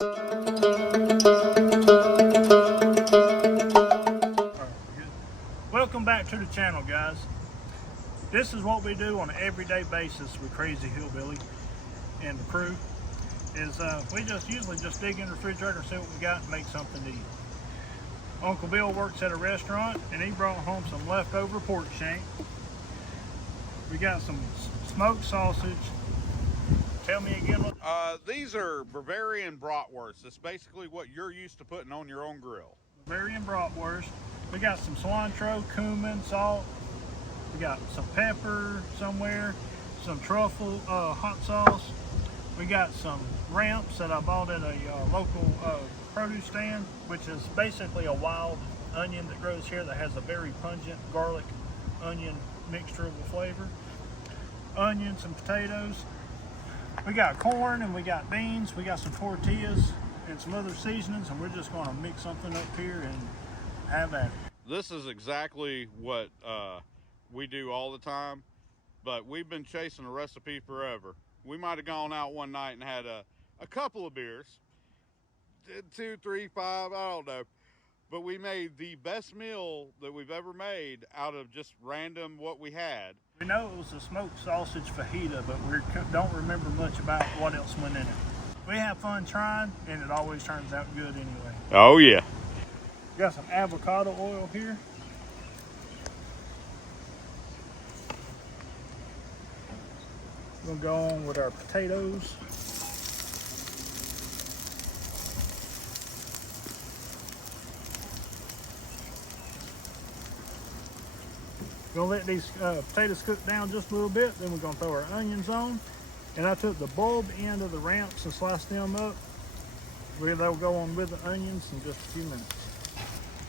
Welcome back to the channel, guys. This is what we do on an everyday basis with Crazy Hillbilly and the crew. Is we usually just dig in the refrigerator, see what we got, and make something to eat. Uncle Bill works at a restaurant, and he brought home some leftover pork shank. We got some smoked sausage. Tell me again what. These are Bavarian bratwursts. It's basically what you're used to putting on your own grill. Bavarian bratwurst. We got some cilantro, cumin, salt. We got some pepper somewhere, some truffle hot sauce. We got some ramps that I bought at a local produce stand, which is basically a wild onion that grows here that has a very pungent garlic onion mixture of a flavor. Onions and potatoes. We got corn and we got beans. We got some tortillas and some other seasonings, and we're just going to mix something up here and have at it. This is exactly what we do all the time, but we've been chasing a recipe forever. We might have gone out one night and had a couple of beers, 2, 3, 5, I don't know. But we made the best meal that we've ever made out of just random what we had. We know it was a smoked sausage fajita, but we don't remember much about what else went in it. We have fun trying, and it always turns out good anyway. Oh yeah. Got some avocado oil here. We'll go on with our potatoes. Gonna let these potatoes cook down just a little bit, then we're gonna throw our onions on. And I took the bulb end of the ramps and sliced them up. They'll go on with the onions in just a few minutes.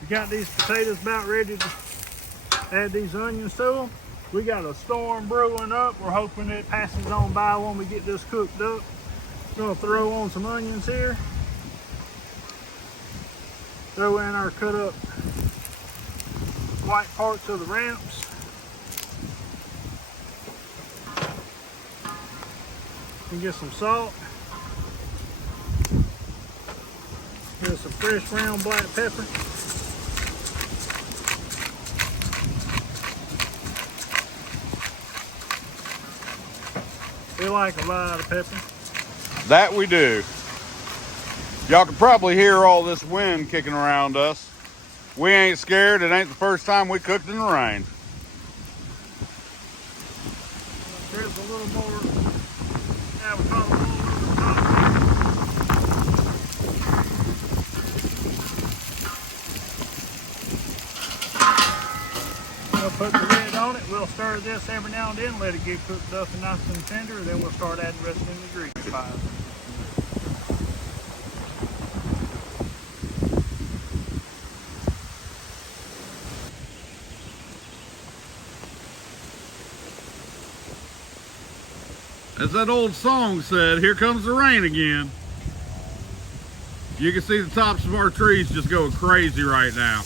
We got these potatoes about ready to add these onions to them. We got a storm brewing up. We're hoping it passes on by when we get this cooked up. We're gonna throw on some onions here. Throw in our cut up white parts of the ramps. And get some salt. Get some fresh ground black pepper. We like a lot of pepper. That we do. Y'all can probably hear all this wind kicking around us. We ain't scared. It ain't the first time we cooked in the rain. There's a little more avocado oil over the top here. We'll put the lid on it. We'll stir this every now and then, let it get cooked up and nice and tender, and then we'll start adding the rest of the ingredients. As that old song said, here comes the rain again. You can see the tops of our trees just going crazy right now.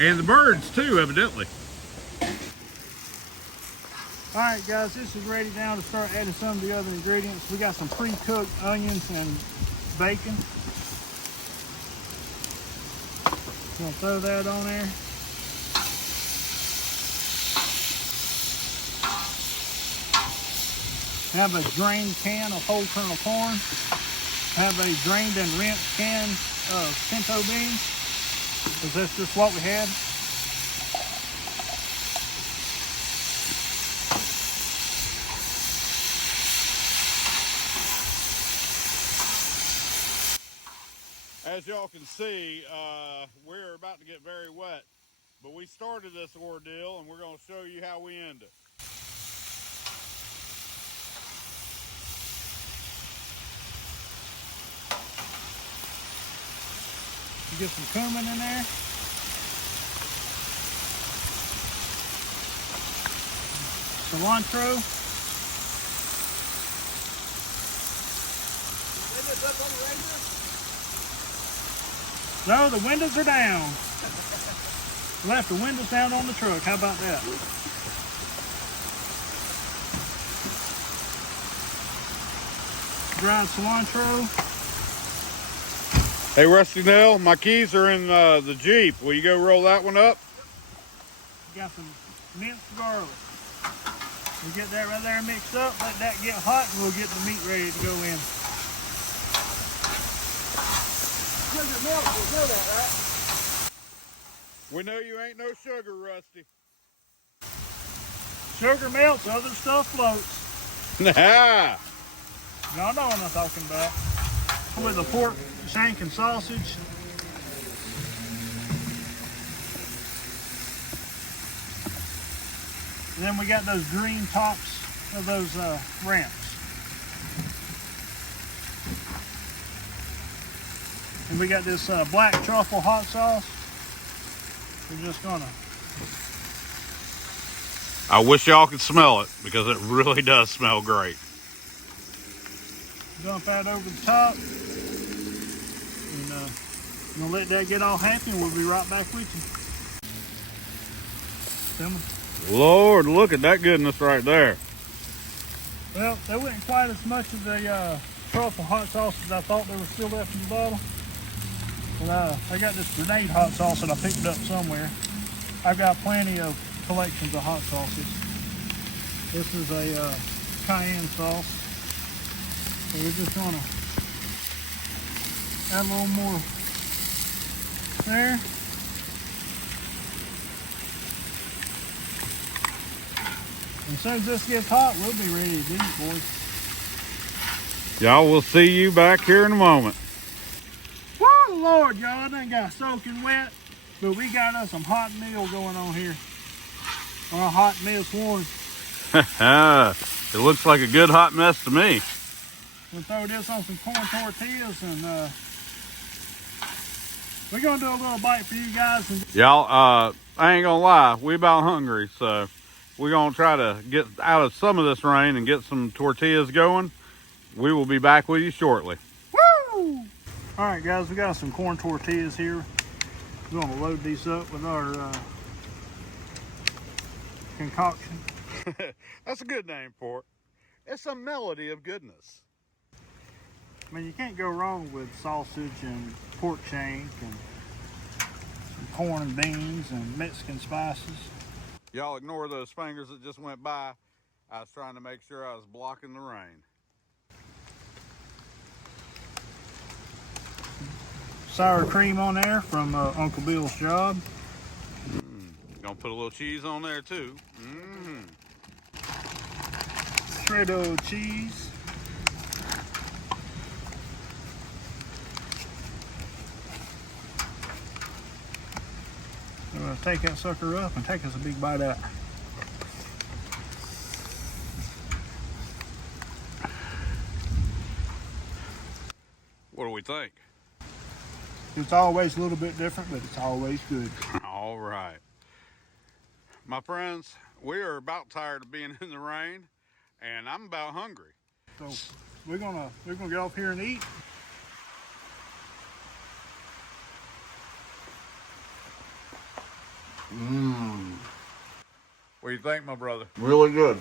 And the birds too, evidently. All right, guys, this is ready now to start adding some of the other ingredients. We got some pre-cooked onions and bacon. Gonna throw that on there. Have a drained can of whole kernel corn. Have a drained and rinsed can of pinto beans, because that's just what we had. As y'all can see, we're about to get very wet, but we started this ordeal and we're going to show you how we end it. You get some cumin in there. Cilantro. No, the windows are down. Left the windows down on the truck. How about that? dried cilantro. Hey, Rusty Nail, my keys are in the Jeep. Will you go roll that one up? Got some minced garlic. We'll get that right there mixed up, let that get hot, and we'll get the meat ready to go in. Sugar milk, you know that, right? We know you ain't no sugar, Rusty. Sugar melts, other stuff floats. Nah. Y'all know what I'm talking about. With the pork shank and sausage. And then we got those green tops of those ramps. And we got this black truffle hot sauce. We're just gonna. I wish y'all could smell it because it really does smell great. Dump that over the top. And gonna let that get all happy, and we'll be right back with you. Lord, look at that goodness right there. Well, there wasn't quite as much of the truffle hot sauce as I thought there was still left in the bottle. But I got this grenade hot sauce that I picked up somewhere. I've got plenty of collections of hot sauces. This is a cayenne sauce. So we're just gonna add a little more there. And as soon as this gets hot, we'll be ready to eat, boys. Y'all will see you back here in a moment. Woo, Lord, y'all, done got soaking wet, but we got us some hot meal going on here. Or a hot mess one. It looks like a good hot mess to me. We'll throw this on some corn tortillas, and we're gonna do a little bite for you guys. And Y'all, I ain't gonna lie, we about hungry, so we're gonna try to get out of some of this rain and get some tortillas going. We will be back with you shortly. woo! All right, guys, we got some corn tortillas here. We're gonna load these up with our concoction. That's a good name for it. It's a melody of goodness. I mean, you can't go wrong with sausage and pork shank and some corn and beans and Mexican spices. Y'all ignore those fingers that just went by. I was trying to make sure I was blocking the rain. Sour cream on there from Uncle Bill's job. Gonna put a little cheese on there too. Shredded cheese. We're gonna take that sucker up and take us a big bite out. What do we think? It's always a little bit different, but it's always good. All right. My friends, we are about tired of being in the rain, and I'm about hungry. So we're gonna get off here and eat. What do you think, my brother? Really good.